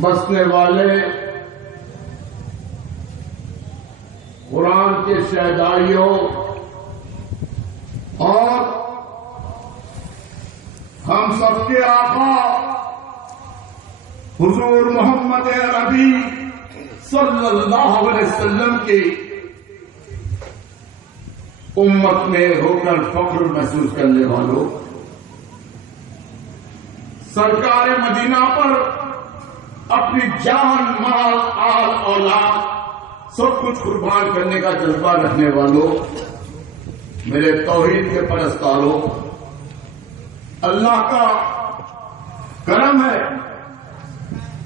بسنے والے قرآن کے شہدائیوں اور ہم سب کے آقا حضور محمد عربی صلی اللہ علیہ وسلم کی امت میں ہو کر فخر محسوس کرنے والوں، سرکار مدینہ پر اپنی جان مال آل اولاد سب کچھ قربان کرنے کا جذبہ رکھنے والوں، میرے توحید کے پرستاروں، اللہ کا کرم ہے،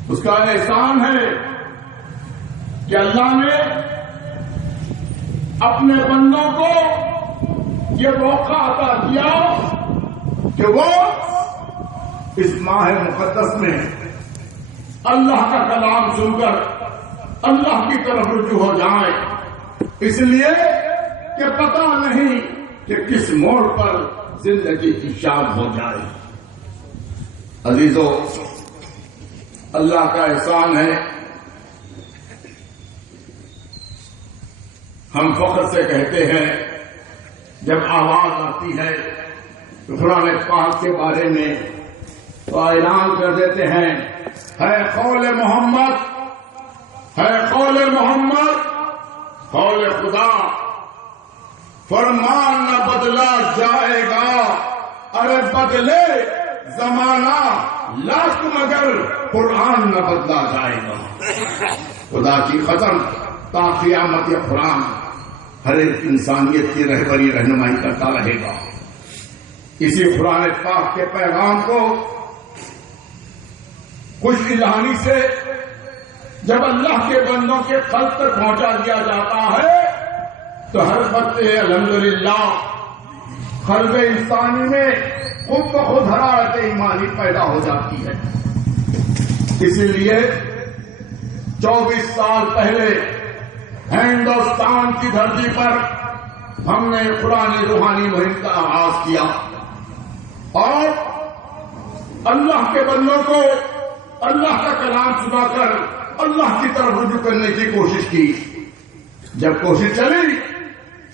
اس کا احسان ہے کہ اللہ نے اپنے بندوں کو یہ موقع عطا کیا کہ وہ اس ماہ مقدس میں اللہ کا کلام سن کر اللہ کی طرف رجوع ہو جائیں، اس لیے کہ پتہ نہیں کہ کس موڑ پر زندگی کی شام ہو جائے۔ عزیزو، اللہ کا احسان ہے، ہم فخر سے کہتے ہیں جب آواز آتی ہے تو قرآن پاک کے بارے میں تو اعلان کر دیتے ہیں، ہے قول محمد، ہے قول محمد، قول خدا، فرمان نہ بدلا جائے گا، ارے بدلے زمانہ لاکھ مگر قرآن نہ بدلا جائے گا۔ خدا کی قسم تا قیامت یہ قرآن ہر ایک انسانیت کی رہبری رہنمائی کرتا رہے گا۔ اسی قرآن پاک کے پیغام کو خوش الہانی سے جب اللہ کے بندوں کے قلب تک پہنچا دیا جاتا ہے تو ہر وقت الحمدللہ قلب انسانی میں خود بخود حرارت ایمانی پیدا ہو جاتی ہے۔ اسی لیے 24 سال پہلے ہندوستان کی دھرتی پر ہم نے قرآن روحانی مہم کا آغاز کیا اور اللہ کے بندوں کو اللہ کا کلام سنا کر اللہ کی طرف رجوع کرنے کی کوشش کی۔ جب کوشش چلی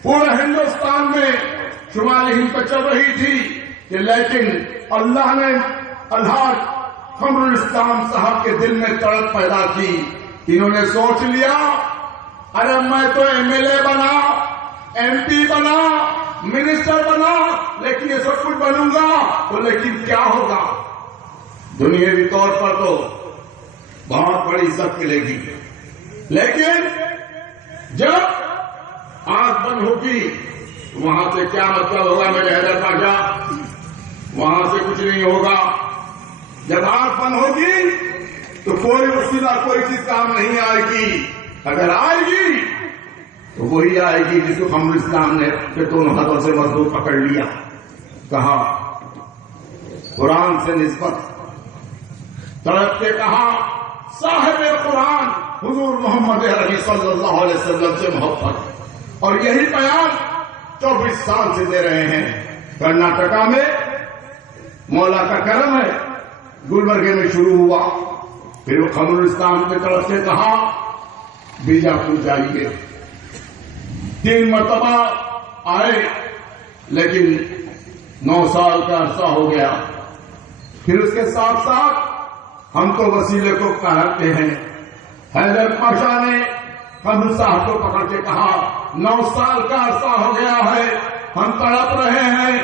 پورے ہندوستان میں شمالی ہند پہ چل رہی تھی کہ لیکن اللہ نے الحاج قمر الاسلام صاحب کے دل میں تڑپ پیدا کی۔ انہوں نے سوچ لیا، ارے میں تو ایم ایل اے بنا، ایم پی بنا، منسٹر بنا، لیکن یہ سب کچھ بنوں گا تو لیکن کیا ہوگا؟ دنیاوی طور پر تو بہت بڑی عزت ملے گی، لیکن جب آنکھ بند ہوگی وہاں سے کیا مطلب ہوگا؟ میرے حیدر پاشا، وہاں سے کچھ نہیں ہوگا۔ جب آنکھ بند ہوگی تو کوئی وسیلہ کوئی چیز کام نہیں آئے گی، اگر آئے گی تو وہی آئے گی جس کو قمر اسلام نے دونوں ہاتھوں سے مضبوط پکڑ لیا، کہا قرآن سے نسبت، تڑپ کے کہا صاحب قرآن حضور محمد عربی صلی اللہ علیہ وسلم سے محبت، اور یہی بیان 24 سال سے دے رہے ہیں۔ کرناٹکا میں مولا کا کرم ہے، گلبرگے میں شروع ہوا، پھر وہ قمر الاسلام کی طرف سے کہا بیجاپور جائیے، 3 مرتبہ آئے، لیکن 9 سال کا عرصہ ہو گیا۔ پھر اس کے ساتھ ساتھ ہم تو وسیلے کو کہتے ہیں، حیدر پاشا نے قمر صاحب کو پکڑ کے کہا 9 سال کا عرصہ ہو گیا ہے، ہم تڑپ رہے ہیں،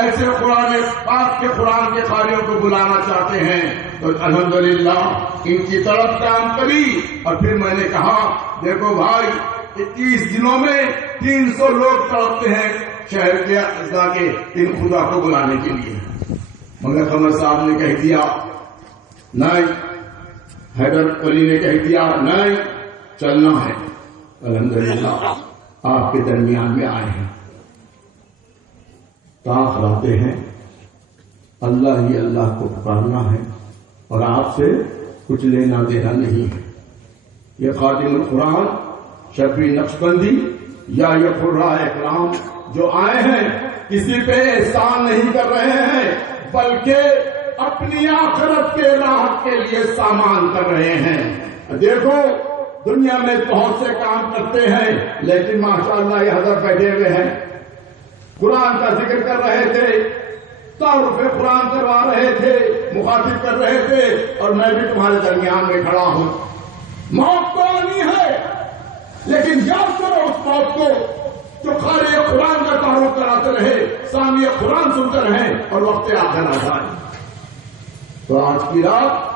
ایسے قرآن پاک کے قرآن کے قاریوں کو بلانا چاہتے ہیں، تو الحمدللہ ان کی طرف کام کری۔ اور پھر میں نے کہا دیکھو بھائی، 21 دنوں میں 300 لوگ تڑپتے ہیں شہر کے اجزاء کے ان خدا کو بلانے کے لیے، مگر قمر صاحب نے کہہ دیا نہیں، حیدر علی نے کہہ دیا نہیں، چلنا ہے۔ الحمدللہ آپ کے درمیان میں آئے ہیں، طاق لاتے ہیں، اللہ ہی اللہ کو پکارنا ہے اور آپ سے کچھ لینا دینا نہیں ہے۔ یہ خادم القرآن شفیع نقشبندی یا یہ قراء اکرام جو آئے ہیں کسی پہ احسان نہیں کر رہے ہیں، بلکہ اپنی آخرت کے راحت کے لیے سامان کر رہے ہیں. دیکھو دنیا میں بہت سے کام کرتے ہیں لیکن ماشاءاللہ یہ حضرت بیٹھے ہوئے ہیں, قرآن کا ذکر کر رہے تھے, تعارف قرآن کروا رہے تھے, مخاطب کر رہے تھے, اور میں بھی تمہارے درمیان میں کھڑا ہوں. موت تو آنی ہے لیکن یاد کرو اس موت کو جو خالی قرآن کا تعارف کراتے رہے, سامع قرآن سنتے رہے اور وقت آخر آ جائے. تو آج کی رات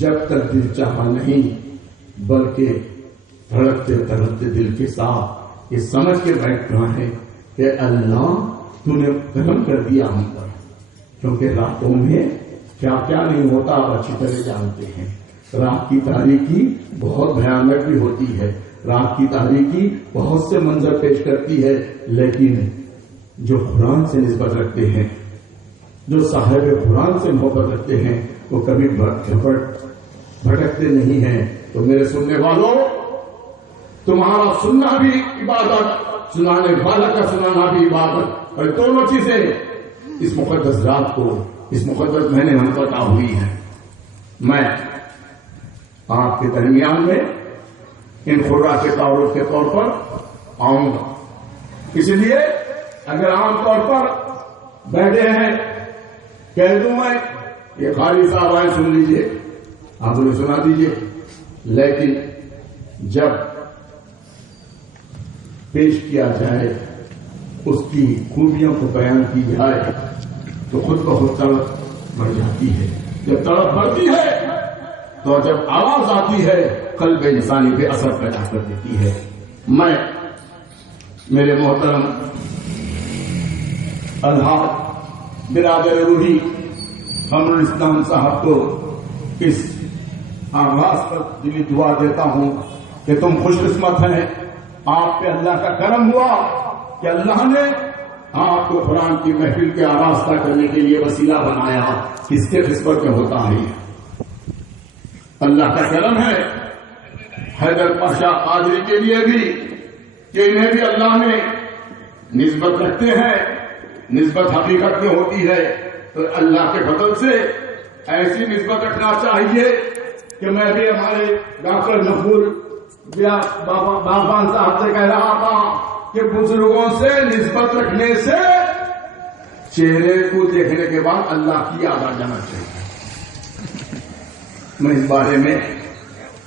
جب تک دل چاہا نہیں بلکہ دھڑکتے دھڑکتے دل کے ساتھ یہ سمجھ کے بیٹھنا ہے کہ اللہ تو نے کرم کر دیا ہم پر, کیونکہ راتوں میں کیا کیا نہیں ہوتا آپ اچھی طرح جانتے ہیں. رات کی تاریکی بہت بھیانک بھی ہوتی ہے, رات کی تاریکی بہت سے منظر پیش کرتی ہے, لیکن جو قرآن سے نسبت رکھتے ہیں, جو صاحب قرآن سے محبت رکھتے ہیں, وہ کبھی بھٹکتے نہیں ہیں. تو میرے سننے والوں, تمہارا سننا بھی عبادت, سنانے والا کا سنانا بھی عبادت, اور دونوں چیزیں اس مقدس رات کو, اس مقدس مہینے ہم پر عطا ہوئی ہیں. میں آپ کے درمیان میں ان خرا کے تعارف کے طور پر آؤں گا. اس لیے اگر عام طور پر بیٹھے ہیں کہہ دوں میں یہ خالی صاحب آئے سن لیجئے, آپ انہیں سنا دیجئے, لیکن جب پیش کیا جائے اس کی خوبیوں کو بیان کی جائے تو خود بخود تڑپ بڑھ جاتی ہے. جب تڑپ بڑھتی ہے تو جب آواز آتی ہے قلب انسانی پہ اثر پیدا کر دیتی ہے. میں میرے محترم الحاج برادر روحی ہم اسلام صاحب کو اس آغاز پر دلی دعا دیتا ہوں کہ تم خوش قسمت ہیں, آپ پہ اللہ کا کرم ہوا کہ اللہ نے آپ کو قرآن کی محفل کے آراستہ کرنے کے لیے وسیلہ بنایا. کس کے قسمت میں ہوتا ہے, اللہ کا کرم ہے. حیدر پاشا قادری کے لیے بھی کہ انہیں بھی اللہ نے نسبت رکھتے ہیں, نسبت حقیقت میں ہوتی ہے, تو اللہ کے فضل سے ایسی نسبت رکھنا چاہیے کہ میں بھی ہمارے ڈاکٹر مقبول باغبان صاحب سے کہہ رہا تھا کہ بزرگوں سے نسبت رکھنے سے چہرے کو دیکھنے کے بعد اللہ کی یاد آ جانا چاہیے. میں اس بارے میں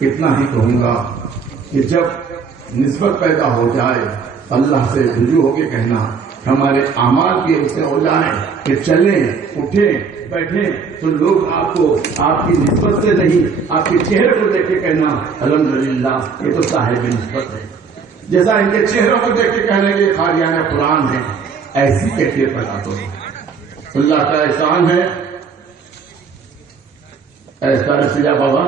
اتنا ہی کہوں گا کہ جب نسبت پیدا ہو جائے اللہ سے رجوع ہو کے کہنا, ہمارے اعمال بھی ایسے ہو جائیں کہ چلیں اٹھیں بیٹھیں تو لوگ آپ کو آپ کی نسبت سے نہیں آپ کے چہرے کو دیکھ کے کہنا الحمدللہ یہ تو صاحب نسبت ہے. جیسا ان کے چہروں کو دیکھ کے کہنے کے قاریان قرآن ہے, ایسی کیفیت پیدا کرو. اللہ کا احسان ہے. ایسا رسی جا بابا,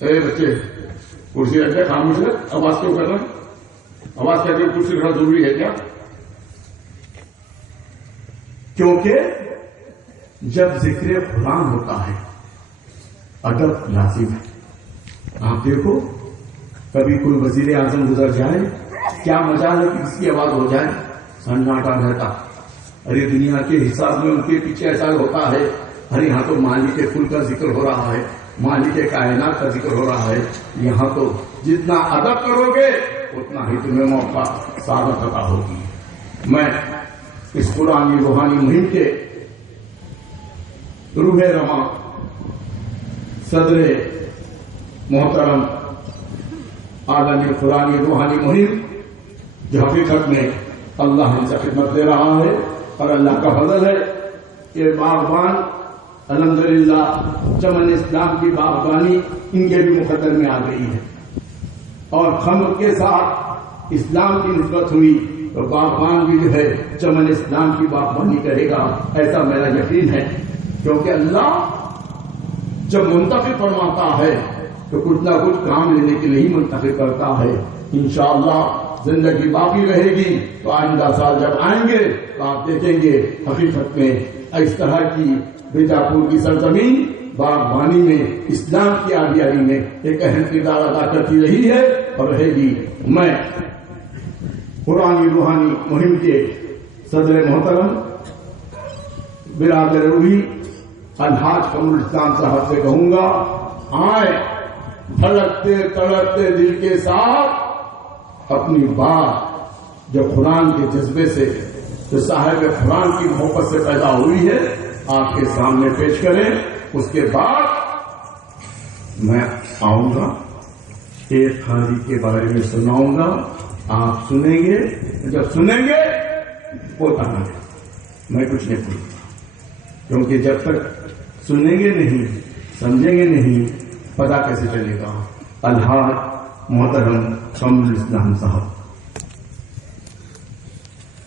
اے بچے کرسی رکھتے خاموش ہے, آواز کیوں کر رہے ہیں, آواز کر کے کرسی رکھنا ضروری ہے کیا؟ کیونکہ جب ذکر قرآن ہوتا ہے ادب لازم ہے. آپ دیکھو کبھی کوئی وزیر اعظم گزر جائے, کیا مجال ہے کہ کس کی آواز ہو جائے, سناٹا رہتا. ارے دنیا کے حساب میں ان کے پیچھے ایسا ہوتا ہے, ارے یہاں تو مالک کل کا ذکر ہو رہا ہے, مالک کائنات کا ذکر ہو رہا ہے. یہاں تو جتنا ادب کرو گے اتنا ہی تمہیں موقع سعادت عطا ہوگی. میں اس قرآنی روحانی مہم کے روح رواں صدر محترم عالمی قرآنی روحانی مہم جو حقیقت میں اللہ ان سے خدمت دے رہا ہے اور اللہ کا فضل ہے کہ باغبان الحمدللہ چمن اسلام کی باغبانی ان کے بھی مقدر میں آ گئی ہے اور خمر کے ساتھ اسلام کی نسبت ہوئی تو باغبان بھی جو ہے چمن اسلام کی باغبانی کرے گا, ایسا میرا یقین ہے. کیونکہ اللہ جب منتخب فرماتا ہے تو کچھ نہ کچھ کام لینے کے لیے ہی منتخب کرتا ہے. انشاءاللہ زندگی باقی رہے گی تو آئندہ سال جب آئیں گے تو آپ دیکھیں گے حقیقت میں اس طرح کی بیجاپور کی سرزمین باغبانی میں اسلام کی آبیاری میں ایک اہم کردار ادا کرتی رہی ہے اور رہے گی. میں قرآنی روحانی مہم کے صدر محترم برادر روحی الحاج قمر اسلام صاحب سے کہوں گا، آئیں دھڑکتے تڑپتے دل کے ساتھ اپنی بات جو قرآن کے جذبے سے، جو صاحب قرآن کی محبت سے پیدا ہوئی ہے، آپ کے سامنے پیش کریں. اس کے بعد میں آؤں گا، ایک قاری کے بارے میں سناؤں گا، آپ سنیں گے. جب سنیں گے ہوتا نہیں، میں کچھ نہیں بولوں، کیونکہ جب تک سنیں گے نہیں، سمجھیں گے نہیں، پتا کیسے چلے گا. الحاج محترم قمر اسلام صاحب.